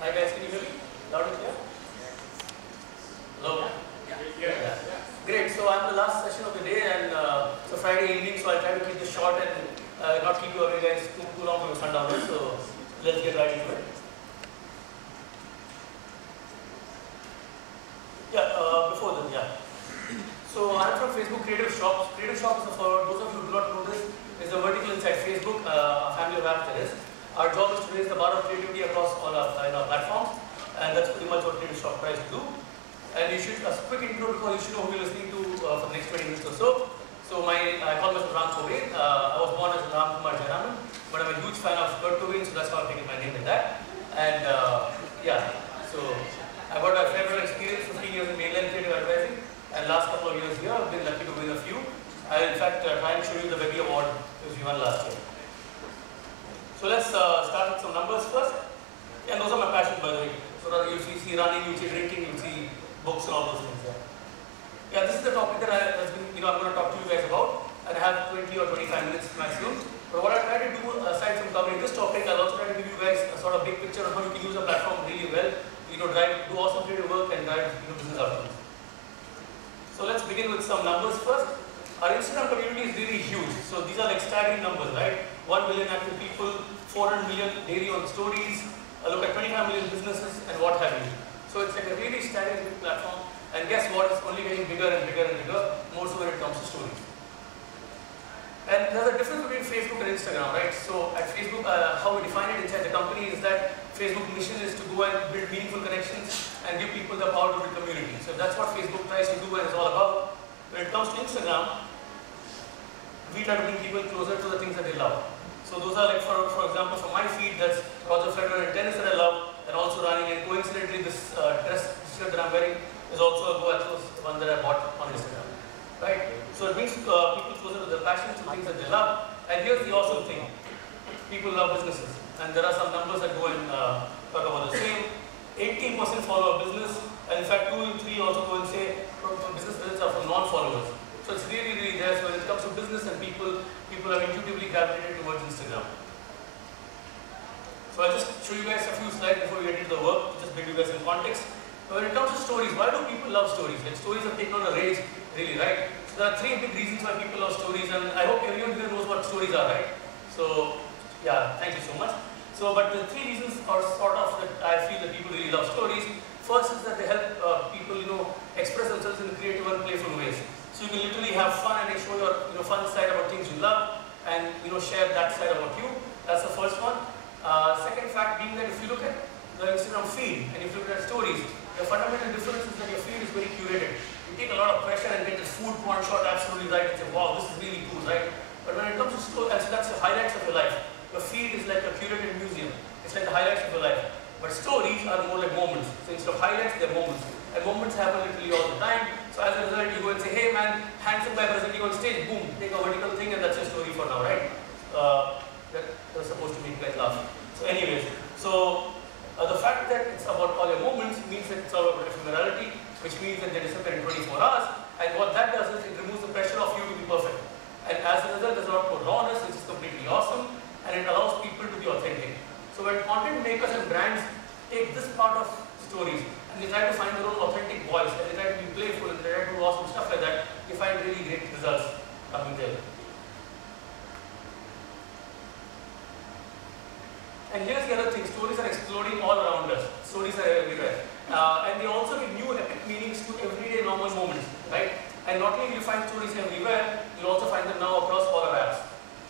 Hi guys, can you hear me? Loud and clear? Hello? Yeah. Great, so I'm the last session of the day and it's a Friday evening, so I'll try to keep this short and not keep you away guys too long from sundown. So let's get right into it. Before this, So I'm from Facebook Creative Shops. Creative Shops, for those of you who do not know this, is a vertical inside Facebook, a family of apps there is. Our job is to raise the bar of creativity across all our platforms, and that's pretty much what Creative Shop tries to do. And you should, a quick intro because you should know who you're listening to for the next 20 minutes or so. So I call myself Ram Cobain. I was born as Ram Cobain, but I'm a huge fan of Kurt Cobain, so that's why I've taken my name in that. And so I've got a fair bit of experience, 15 years in mainline creative advertising, and last couple of years here, I've been lucky to win a few. I'll in fact try and show you the Webby Award which we won last year. So let's start with some numbers first. And those are my passions, by the way. So that you'll see running, you'll see drinking, you'll see books and all those things. Yeah, this is the topic that I'm going to talk to you guys about. And I have 20 or 25 minutes maximum. But what I try to do, aside from covering this topic, I'll also try to give you guys a sort of big picture of how you can use a platform really well. Do awesome creative work and drive business outcomes. So let's begin with some numbers first. Our Instagram community is really huge. So these are like staggering numbers, right? 1 million active people, 400 million daily on stories, look at 25 million businesses and what have you. So it's like a really staggering big platform. And guess what? It's only getting bigger and bigger and bigger, more so when it comes to stories. And there's a difference between Facebook and Instagram, right? So at Facebook, how we define it inside the company is that Facebook's mission is to go and build meaningful connections and give people the power to build community. So that's what Facebook tries to do and is all about. When it comes to Instagram, we try to bring people closer to the things that they love. So those are like, for example, for my feed, that's Roger Federer and tennis that I love, and also running. And coincidentally, this shirt that I'm wearing is also a Go Athos one that I bought on Instagram, right? So it brings people closer to their passions, to things that they love. And here's the awesome thing: people love businesses, and there are some numbers that go and talk about the same. 80% follow a business, and in fact, 2 in 3 also go and say business visits are from non-followers. So it's really, really there. So when it comes to business and people have intuitively gravitated towards Instagram. So I'll just show you guys a few slides before we get into the work, to just bring you guys in context. But when it comes to stories, why do people love stories? Like stories have taken on a rage, really, right? So there are 3 big reasons why people love stories, and I hope everyone here knows what stories are, right? So yeah, thank you so much. So, but the 3 reasons are sort of that I feel that people really love stories. First is that they help people, express themselves in creative and playful ways. So you can literally have fun and they show your fun side about things you love, and share that side about you. That's the first one. Second fact being that if you look at the Instagram feed and if you look at stories, the fundamental difference is that your feed is very curated. You take a lot of pressure and get this food porn shot absolutely right and say, wow, this is really cool, right? But when it comes to stories, so that's the highlights of your life. Your feed is like a curated museum. It's like the highlights of your life. But stories are more like moments. So instead of highlights, they're moments. And moments happen literally all the time. So as a result, you go and say, hey man, handsome guy presenting on stage, boom, take a vertical thing and that's your story for now, right? That was supposed to make you guys laugh. So anyways, the fact that it's about all your moments means that it's all about ephemerality, which means that they disappear in 24 hours. And what that does is it removes the pressure of you to be perfect. And as a result, there's a lot more rawness, which is completely awesome. And it allows people to be authentic. So when content makers and brands take this part of stories and they try to find their own authentic voice, and they try to be playful, and they try to do awesome stuff like that, they find really great results coming there. And here's the other thing, stories are exploding all around us. Stories are everywhere. And they also give new epic meanings to everyday normal moments, right? And not only do you find stories everywhere, you'll also find them now across all our apps.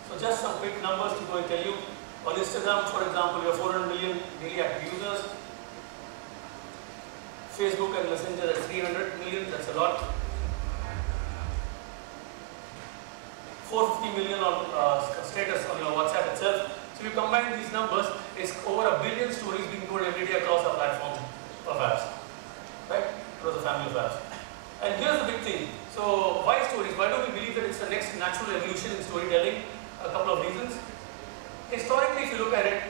So just some quick numbers to go and tell you. On Instagram, for example, we have 400 million daily active users. Facebook and Messenger, that's 300 million, that's a lot. 450 million on status on your WhatsApp itself. So if you combine these numbers, it's over 1 billion stories being told every day across our platform of apps, right? Across the family of apps. And here's the big thing. So why stories? Why do we believe that it's the next natural evolution in storytelling? A couple of reasons. Historically, if you look at it,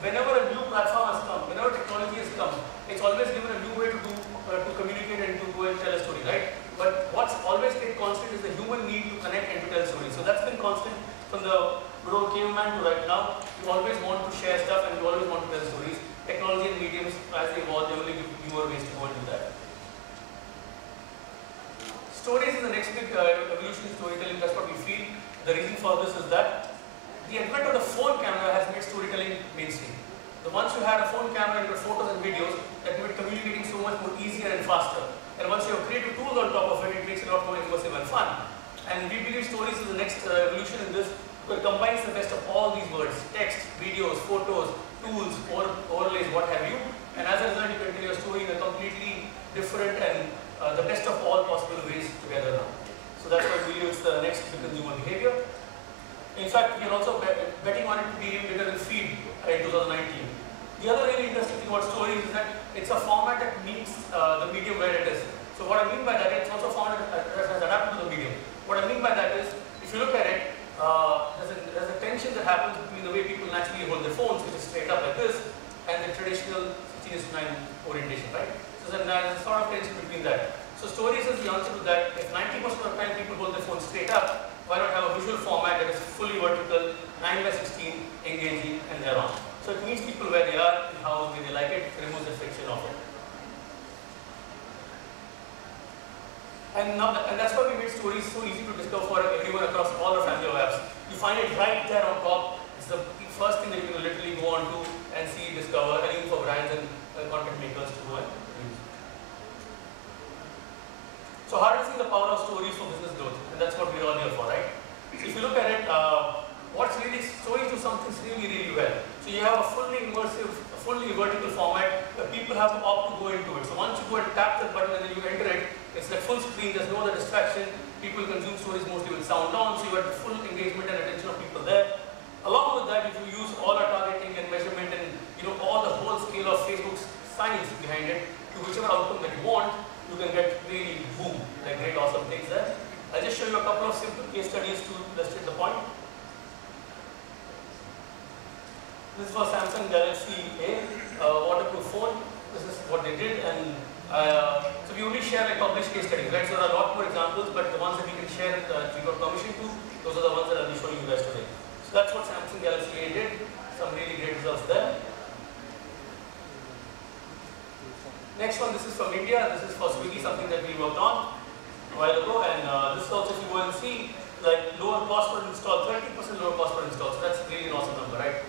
whenever a new platform has come, whenever technology has come, it's always given a new way to communicate and to go and tell a story, right? But what's always stayed constant is the human need to connect and to tell stories. So that's been constant from the good old caveman to right now. You always want to share stuff and you always want to tell stories. Technology and mediums for this is that the advent of the phone camera has made storytelling mainstream. So once you had a phone camera and your photos and videos, that made communicating so much more easier and faster. And once you have creative tools on top of it, it makes it a lot more immersive and fun. And we believe stories is the next revolution in this, because it combines the best of all these words: text, videos, photos, tools, overlays, what have you. And as a result, you can tell your story in a completely different and the best of all possible ways together now. So that's why we believe it's the next consumer behavior. In fact, we are also betting on it to be bigger than feed in 2019. The other really interesting thing about stories is that it's a format that meets the medium where it is. So what I mean by that, it's also a format that has adapted to the medium. What I mean by that is, if you look at it, there's a tension that happens between the way people naturally hold their phones, which is straight up like this, and the traditional 16:9 orientation, right? So there's a sort of tension between that. So stories is the answer to that. If 90% of the time people hold their phones straight up, why not have a visual format that is fully vertical, 9:16, engaging, and thereon. So it meets people where they are, in how they like it, removes the friction of it. And that's why we made stories so easy to discover for everyone across all our family of apps. You find it right there on top. It's the first thing that you can literally go on to and see, discover, and even for brands and content makers to go and use. So harnessing the power of stories for business growth, and that's what we're all here for, right? So if you look at it, stories do something really, really well. So you have a fully immersive, fully vertical format where people have to opt to go into it. So once you go and tap that button and then you enter it, it's like full screen, there's no other distraction. People consume stories mostly with sound on, so you have full engagement and attention of people there. Along with that, if you use all our targeting and measurement and all the whole scale of Facebook's science behind it to whichever outcome that you want, you can get really boom, like great awesome things there. I'll just show you a couple of simple case studies to illustrate the point. This is for Samsung Galaxy A, waterproof phone. This is what they did, and so we only share like published case studies, right? So there are a lot more examples, but the ones that we can share, we got permission to, those are the ones that I'll be showing you guys today. So that's what Samsung Galaxy A did. Some really great results there. Next one, this is from India. This is for Swiggy, something that we worked on a while ago, and this is also, if you go and see, like lower cost per install, 30% lower cost per install. So that's really an awesome number, right?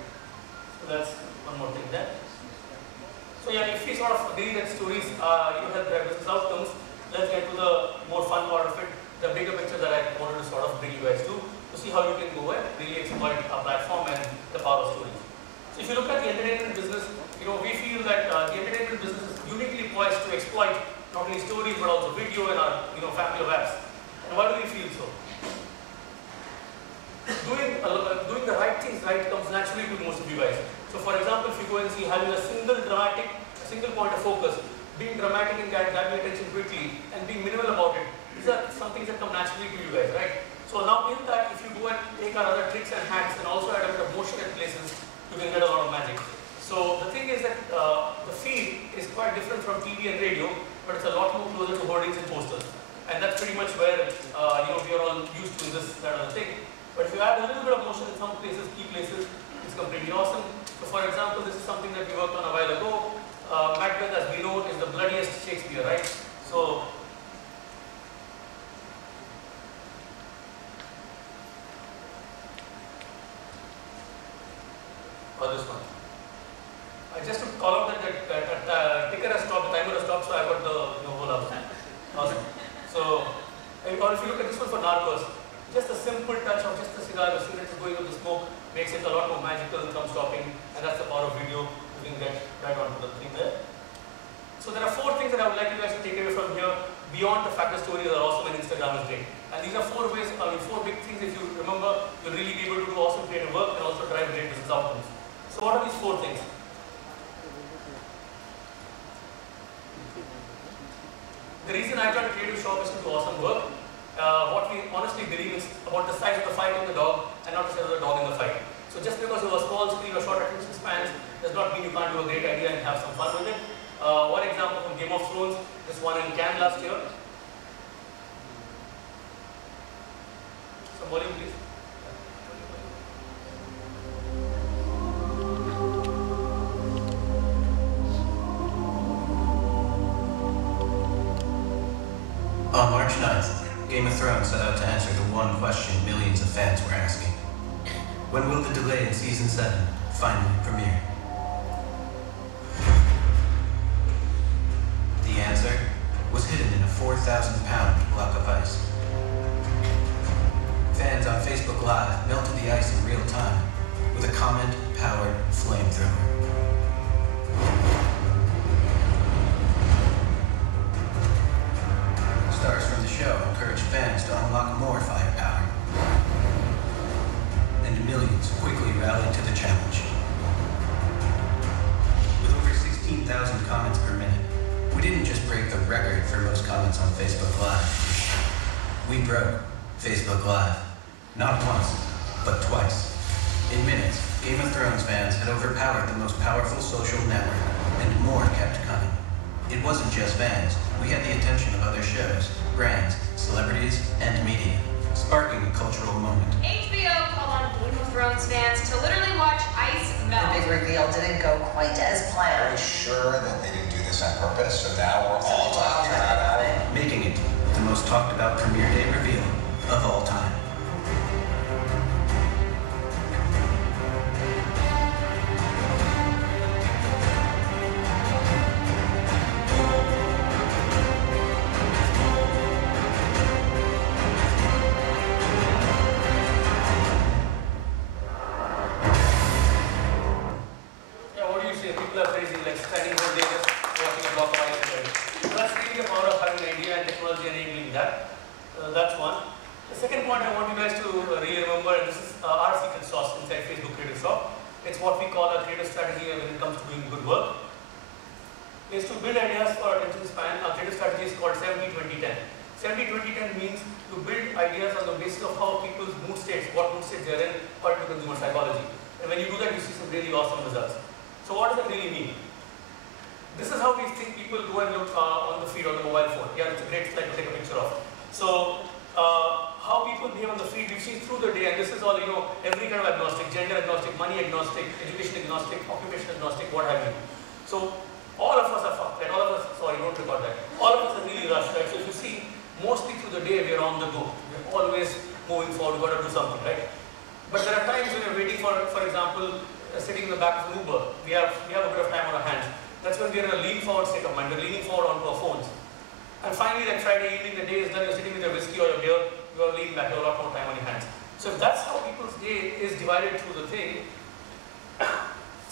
So that's one more thing there. So yeah, if we sort of agree that stories help drive business outcomes, let's get to the more fun part of it, the bigger picture that I wanted to sort of bring you guys to see how you can go and really exploit our platform and the power of stories. So if you look at the entertainment business, we feel that the entertainment business is uniquely poised to exploit not only stories but also video and our family of apps. And why do we feel so? Doing the right things right comes naturally to most of you guys. So for example, if you go and see having a single point of focus, being dramatic and grabbing attention quickly, and being minimal about it, these are some things that come naturally to you guys, right? So now in that, if you go and take our other tricks and hacks and also add a bit of motion at places, you can get a lot of magic. So the thing is that the feed is quite different from TV and radio, but it's a lot more closer to hoardings and posters. And that's pretty much where we are all used to this kind of thing. But if you add a little bit of motion in some places, key places, it's completely awesome. So for example, this is something that we worked on a while ago. Macbeth, as we know, is the bloodiest Shakespeare, right? So or this one. Just to call out that ticker has stopped, the timer has stopped, so I got the whole up. Awesome. So, or if you look at this one for Narcos, just a simple touch of just a cigar, the cigarette is going with the smoke, makes it a lot more magical, thumb stopping, and that's the power of video. You can get right onto the thing there. So there are 4 things that I would like you guys to take away from here, beyond the fact that stories are awesome and Instagram is great. And these are 4 ways, 4 big things, if you remember, you'll really be able to do awesome creative work and also drive great business outcomes. So what are these 4 things? The reason I joined Creative Shop is to do awesome work. What we honestly believe is about the size of the fight in the dog and not the size of the dog in the fight. So just because you have a small screen or short attention spans does not mean you can't do a great idea and have some fun with it. One example from Game of Thrones, this one in Cannes last year. Some volume please. On March 9th, Game of Thrones set out to answer the one question millions of fans were asking. When will the delay in Season 7 finally premiere? The answer was hidden in a 4,000-pound block of ice. Fans on Facebook Live melted the ice in real time with a comment-powered flamethrower. Stars from the show encouraged fans to unlock more firepower. And millions quickly rallied to the challenge. With over 16,000 comments per minute, we didn't just break the record for most comments on Facebook Live. We broke Facebook Live. Not once, but twice. In minutes, Game of Thrones fans had overpowered the most powerful social network, and more kept coming. It wasn't just fans. We had the attention of other shows, brands, celebrities, and media, sparking a cultural moment. HBO called on Game of Thrones fans to literally watch ice melt. The big reveal didn't go quite as planned. Are we sure that they didn't do this on purpose? So now we're all talking about it. Making it the most talked about premiere day reveal of all time. That's one. The second point I want you guys to really remember, and this is our secret sauce inside Facebook Creative Shop. It's what we call a creative strategy when it comes to doing good work. Is to build ideas for attention span. Our creative strategy is called 70-20-10. 70-20-10 means to build ideas on the basis of how people's mood states, what mood states they're in, according to consumer psychology. And when you do that, you see some really awesome results. So what does that really mean? This is how we think people go and look on the feed on the mobile phone. Yeah, it's a great slide to take a picture of. So, how people behave on the feed, we've seen through the day, and this is all, every kind of agnostic, gender agnostic, money agnostic, education agnostic, occupation agnostic, what have you. So, all of us are fucked, right? All of us, sorry, don't record that. All of us are really rushed, right? So, if you see, mostly through the day, we are on the go. We're always moving forward, we've got to do something, right? But there are times when you're waiting for example, sitting in the back of an Uber. We have a bit of time on our hands. That's when we're in a lean forward state of mind. We're leaning forward onto our phones. And finally, like Friday evening, the day is done, you're sitting with your whiskey or your beer, you are leaning back, you have a lot more time on your hands. So if that's how people's day is divided through the thing,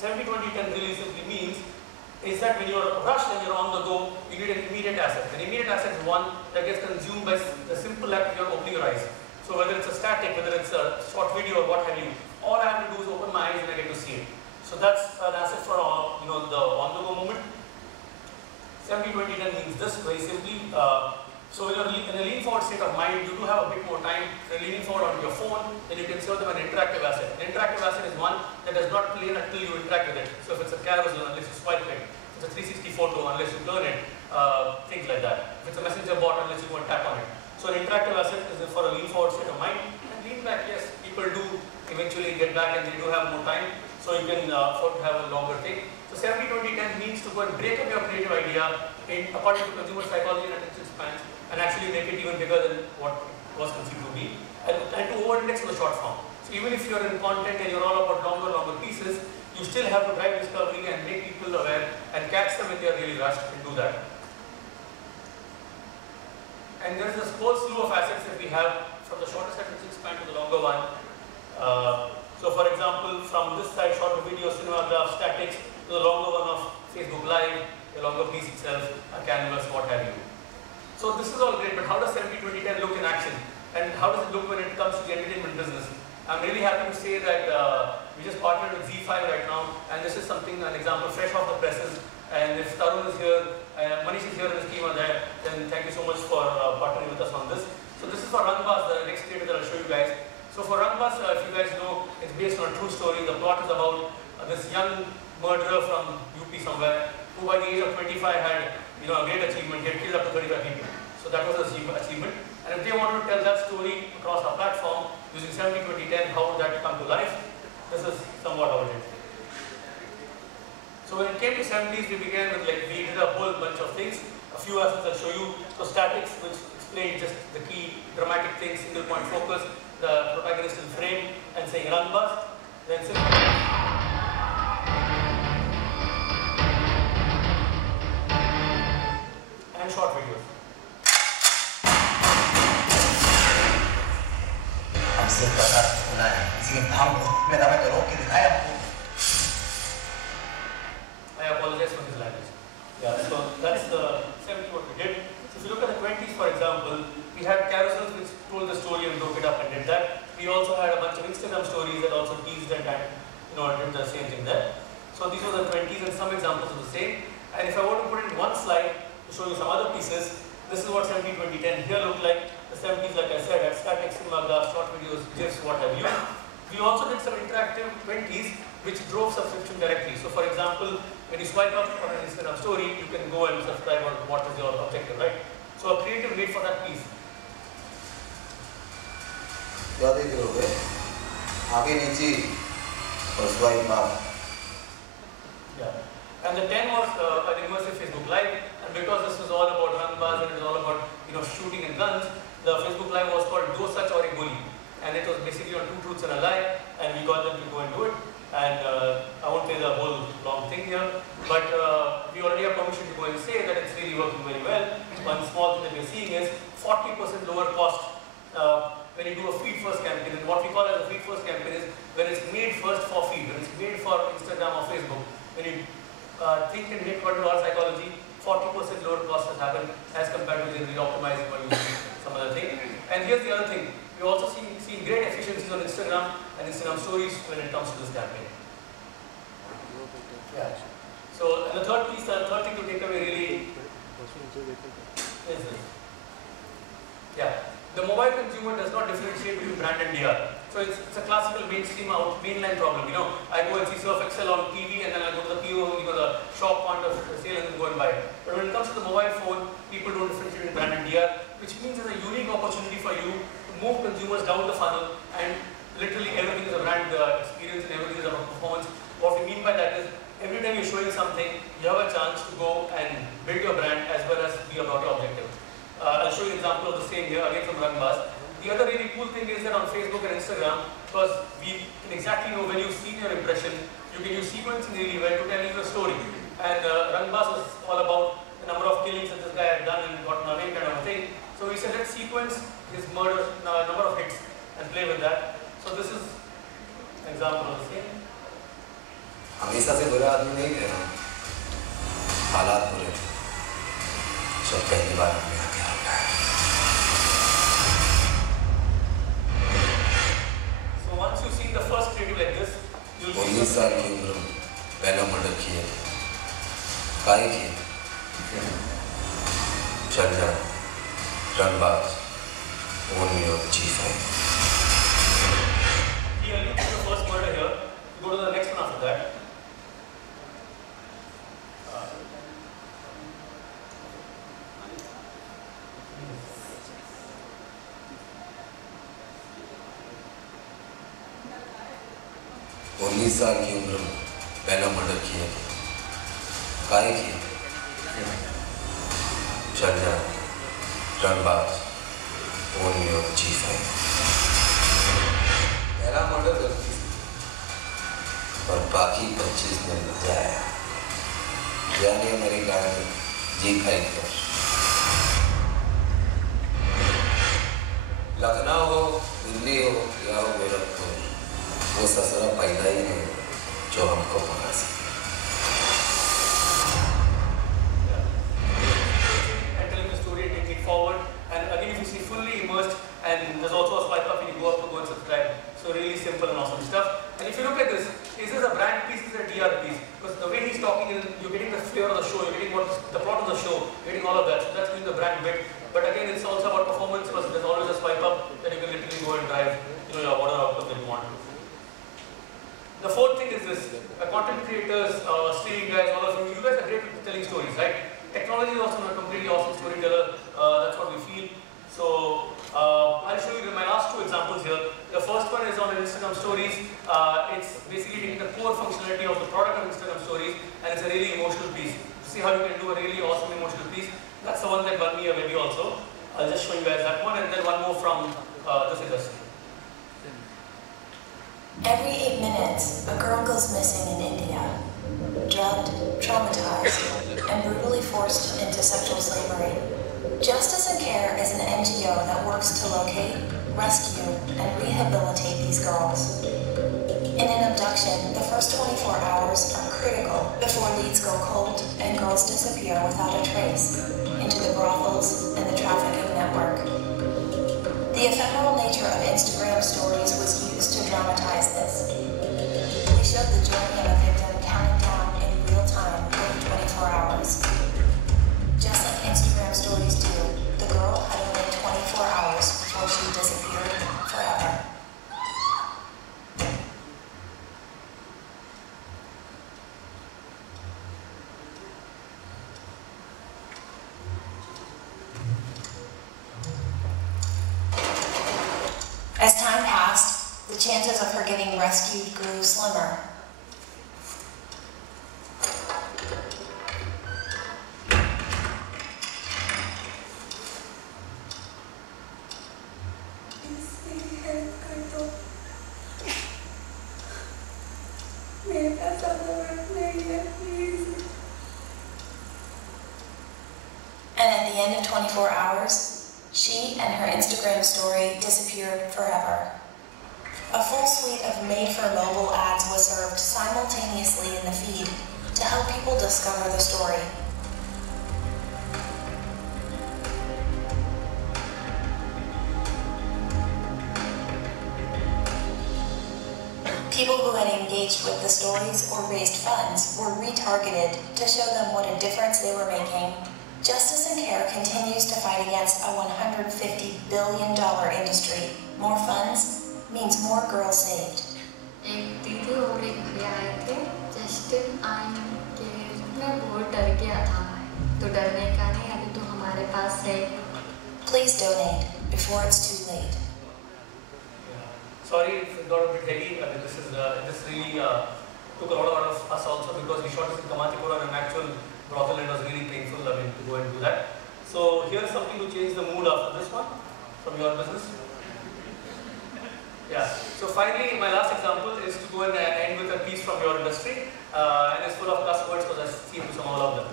70-20-10 really simply means is that when you're rushed and you're on the go, you need an immediate asset. An immediate asset is one that gets consumed by the simple act of your opening your eyes. So whether it's a static, whether it's a short video or what have you, all I have to do is open my eyes and I get to see it. So that's an asset for the on-the-go moment. 70-20-10 means this very simply. So when you're in a lean forward state of mind, you do have a bit more time. You're leaning forward onto your phone, then you can serve them an interactive asset. An interactive asset is one that does not play until you interact with it. So if it's a carousel, unless you swipe it. If it's a 360 photo, unless you turn it. Things like that. If it's a messenger bot, unless you go and tap on it. So an interactive asset is for a lean forward state of mind. And lean back, yes, people do eventually get back and they do have more time. So you can afford to have a longer thing. So 70-20-10 means to go and break up your creative idea according to consumer psychology and attention spans and actually make it even bigger than what it was conceived to be and to over-index on the short form. So even if you're in content and you're all about longer pieces, you still have to drive discovery and make people aware and catch them when they're really rushed and do that. And there's this whole slew of assets that we have from the shortest attention span to the longer one. So for example, from this side, shorter video, cinema graph, statics, to the longer one of Facebook Live, the longer piece itself, a canvas, what have you. So this is all great, but how does 70-20-10 look in action? And how does it look when it comes to the entertainment business? I'm really happy to say that we just partnered with Z5 right now, and this is something, an example fresh off the presses. And if Tarun is here, Manish is here and his team are there, then thank you so much for partnering with us on this. So this is for Rangbaaz, the next creator that I'll show you guys. So for Rangbaaz, if you guys know, it's based on a true story. The plot is about this young murderer from UP somewhere, who by the age of 25 had a great achievement. He had killed up to 35 people. So that was his achievement. And if they wanted to tell that story across our platform using 70-20-10, how would that come to life? This is somewhat how it is. So So when it came to 70s, we began with we did a whole bunch of things. A few assets I'll show you. So statics, which explain just the key dramatic things, single point focus, the protagonist in frame, and saying Rangbaaz. Then and short videos. हमसे पता सुना है किसी के नाम में ना मैं रोक के दिखाया आपको I apologize for this language. Yeah, so that's the 70 what we did. So if you look at the 20s, for example, we had carousels which told the story and broke it up and did that. We also had a bunch of Instagram stories that also teased and did the same thing there. So these were the 20s and some examples of the same. And if I were to put it in one slide to show you some other pieces, this is what 70, 20, 10 here looked like. The 70s, like I said, had static, cinema, graphs, short videos, GIFs, what have you. We also did some interactive 20s which drove subscription directly. So for example, when you swipe up on an Instagram story, you can go and subscribe on what is your objective, right? So a creative made for that piece. ज़्यादा करोगे आगे नीचे और swipe up. Yeah. And the 10 was an immersive Facebook Live, and because this was all about Rangbaaz and it was all about shooting and guns, the Facebook Live was called Do Such or a Goli, and it was basically on 2 truths and a lie, and we got them to go and do it. And I won't play the whole long thing here, but we already have permission to go and say that it's really working very well. One small thing that we're seeing is 40% lower cost when you do a feed first campaign. And what we call as a feed first campaign is when it's made first for feed, when it's made for Instagram or Facebook. When you think and make according to our psychology, 40% lower cost has happened as compared to generally optimizing or using some other thing. And here's the other thing. We're also seeing great efficiencies on Instagram and Instagram stories when it comes to this campaign. Yeah. So, and the third piece, the third thing to take away really is this. Yeah. The mobile consumer does not differentiate between brand and DR. So it's a classical mainline problem. I go and see Surf Excel on TV and then I go to the PO, the shop point of sale and then go and buy it. But when it comes to the mobile phone, people don't differentiate between brand and DR, which means there's a unique opportunity for you to move consumers down the funnel, and literally everything is a brand experience and everything is about performance. What we mean by that is every time you're showing something, you have a chance to go and build your brand as well as be about your objective. I'll show you an example of the same here, again from Rangbaaz. The other really cool thing is that on Facebook and Instagram, because we can exactly know when you've seen your impression, you can use sequencing really well to tell you a story. And Rangbaaz was all about the number of killings that this guy had done and gotten away kind of a thing. So we said let's sequence his murder, number of hits and play with that. So this is an example of the same. हमेशा से बुरा आदमी नहीं थे ना, हालात बुरे थे, जब पहली बार हमने हथियार उठाया. So once you've seen the first creative like this, you'll see 19 साल की उम्र में पहला मर्डर किया, काहे किया? चल जा, रंगबाज, own your G5. He alludes to the first murder here. Go to the next one after that. उन्नीस साल की उम्र में पहला मर्डर किया, काहे किया? चल जा, रंगबाज, own your G5. पहला मर्डर गलती और बाकी 25 दिन जाया, यानी अमेरिका में G5 पर. लखनऊ हो, दिल्ली हो या हो गोरखपुर, वो ससुरा पैदा ही नहीं जो हमको पका सके. And telling the story and taking it forward. And again, if you see fully immersed, and there's also a swipe up when you go up to go and subscribe. So really simple and awesome stuff. And if you look at this, is this a brand piece? Is this a DR piece? Because the way he's talking, you're getting the flavor of the show, you're getting the plot of the show, you're getting all of that. So that's doing the brand bit. But again, it's also about performance because there's always a swipe up that you can literally go and drive, your whatever outcome that you want. The fourth thing is this: content creators, streaming guys, all of you guys are great at telling stories, right? Technology is also a completely awesome storyteller. That's what we feel. So I'll show you my last two examples here. The first one is on Instagram stories. It's basically taking the core functionality of the product of Instagram stories, and it's a really emotional piece. See how you can do a really awesome emotional piece. That's the one that won me a Webby also. I'll just show you guys that one, and then one more from this industry. Every 8 minutes, a girl goes missing in India, drugged, traumatized, and brutally forced into sexual slavery. Justice and Care is an NGO that works to locate, rescue, and rehabilitate these girls. In an abduction, the first 24 hours are critical before leads go cold and girls disappear without a trace into the brothels and the trafficking network. The ephemeral nature of Instagram stories was used to dramatize this. We showed the journey of a victim counting down in real time over 24 hours. Just like Instagram stories do, the girl had only 24 hours before she disappeared forever. As time passed, the chances of her getting rescued grew slimmer. And at the end of 24 hours, she and her Instagram story disappeared forever. A full suite of made-for-mobile ads was served simultaneously in the feed to help people discover the story. People who had engaged with the stories or raised funds were retargeted to show them what a difference they were making. Justice and Care continues to fight against a $150 billion industry. More funds means more girls saved. एक दीदी और एक भैया आए थे Justin आइन के मैं बहुत डर गया था तो डरने का नहीं अभी तो हमारे पास है. Please donate before it's too late. Sorry if it got a bit heavy. This really took a lot out of us also because we shot this in Kamatipura in an actual brothel and it was really painful to go and do that. So here's something to change the mood after this one from your business. Yeah. So finally, my last example is to go and end with a piece from your industry, and it's full of cuss words because I seem to somehow love them.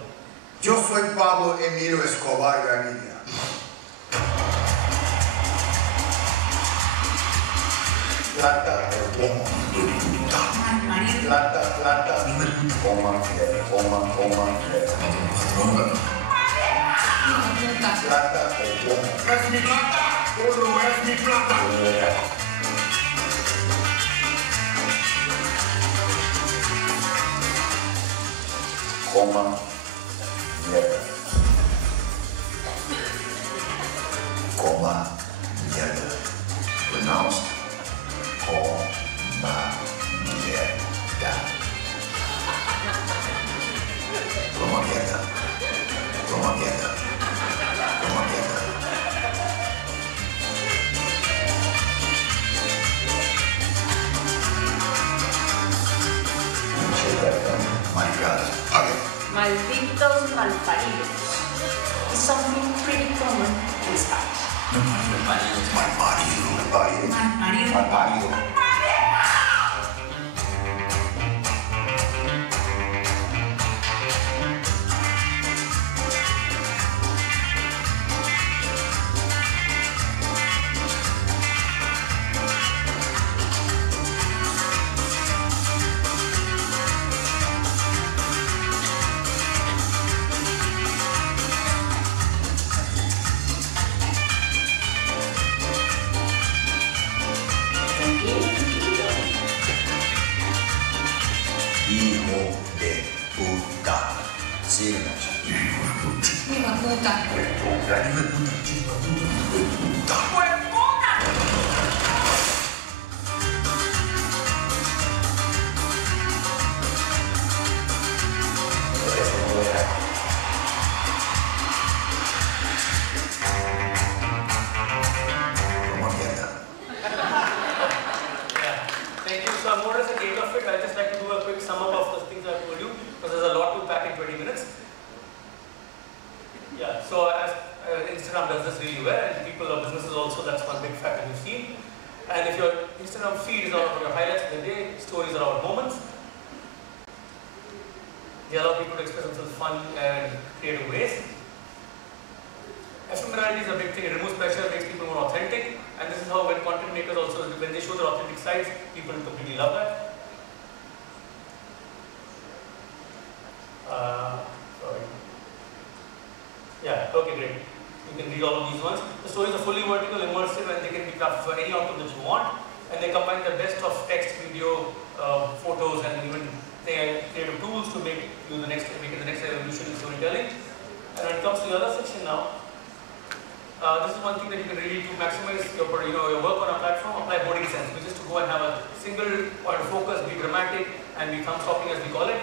Yo soy Pablo Emilio Escobar Gaviria. Plata, plomo. Plata, plata. Coma, coma, coma. Plata, plomo. Es mi plata. Oro es mi plata. Coma, mierda. Coma, mierda. Pronounced. Coma, mierda. Coma, mierda. Coma, mierda. Coma, mierda. My God. Okay. Malditos malparidos. It's something pretty common in Spanish. Malparido. Hijo de puta. Síguenos. Hijo de puta. They allow people to express themselves in fun and creative ways. Ephemerality is a big thing. It removes pressure, makes people more authentic, and this is how when content makers also, when they show their authentic sides, people completely love that. Sorry. Yeah, okay, great. You can read all of these ones. The stories are fully vertical, immersive, and they can be crafted for any outcome that you want. And they combine the best of text, video, photos, and even they creative tools to make it the next evolution in storytelling. And when it comes to the other section now, this is one thing that you can really do to maximize your work on a platform. Apply boarding sense, which is to go and have a single point of focus, be dramatic, and be thumb-stopping as we call it.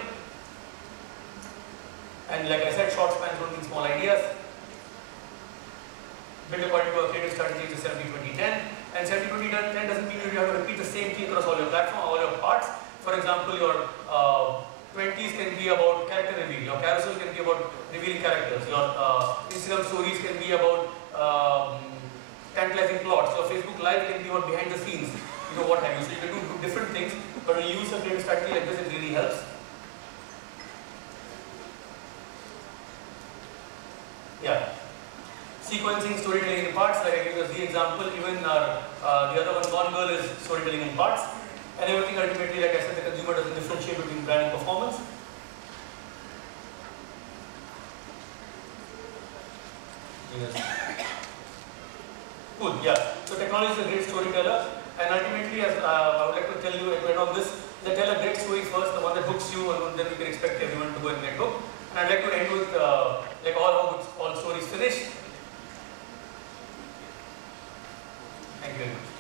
And like I said, short spans don't mean small ideas. Build according to a creative strategy, which is 70-20-10. And 70-20-10 doesn't mean you have to repeat the same thing across all your platform, all your parts. For example, your 20s can be about character reveal. Your carousel can be about revealing characters. Your Instagram stories can be about tantalizing plots. Your Facebook Live can be about behind the scenes. What have you. So you can do different things, but when you use a creative strategy like this, it really helps. Yeah. Sequencing, storytelling in parts, like I gave you the example, even the other one, Gone Girl, is storytelling in parts. And everything ultimately, like I said, the consumer doesn't differentiate between brand and performance. Yes. Cool, yeah. So technology is a great storyteller. And ultimately, as I would like to tell you, to end on this, they tell a great story first, the one that hooks you, and then you can expect everyone to go and get hooked. And I'd like to end with like all stories finish. Thank you very much.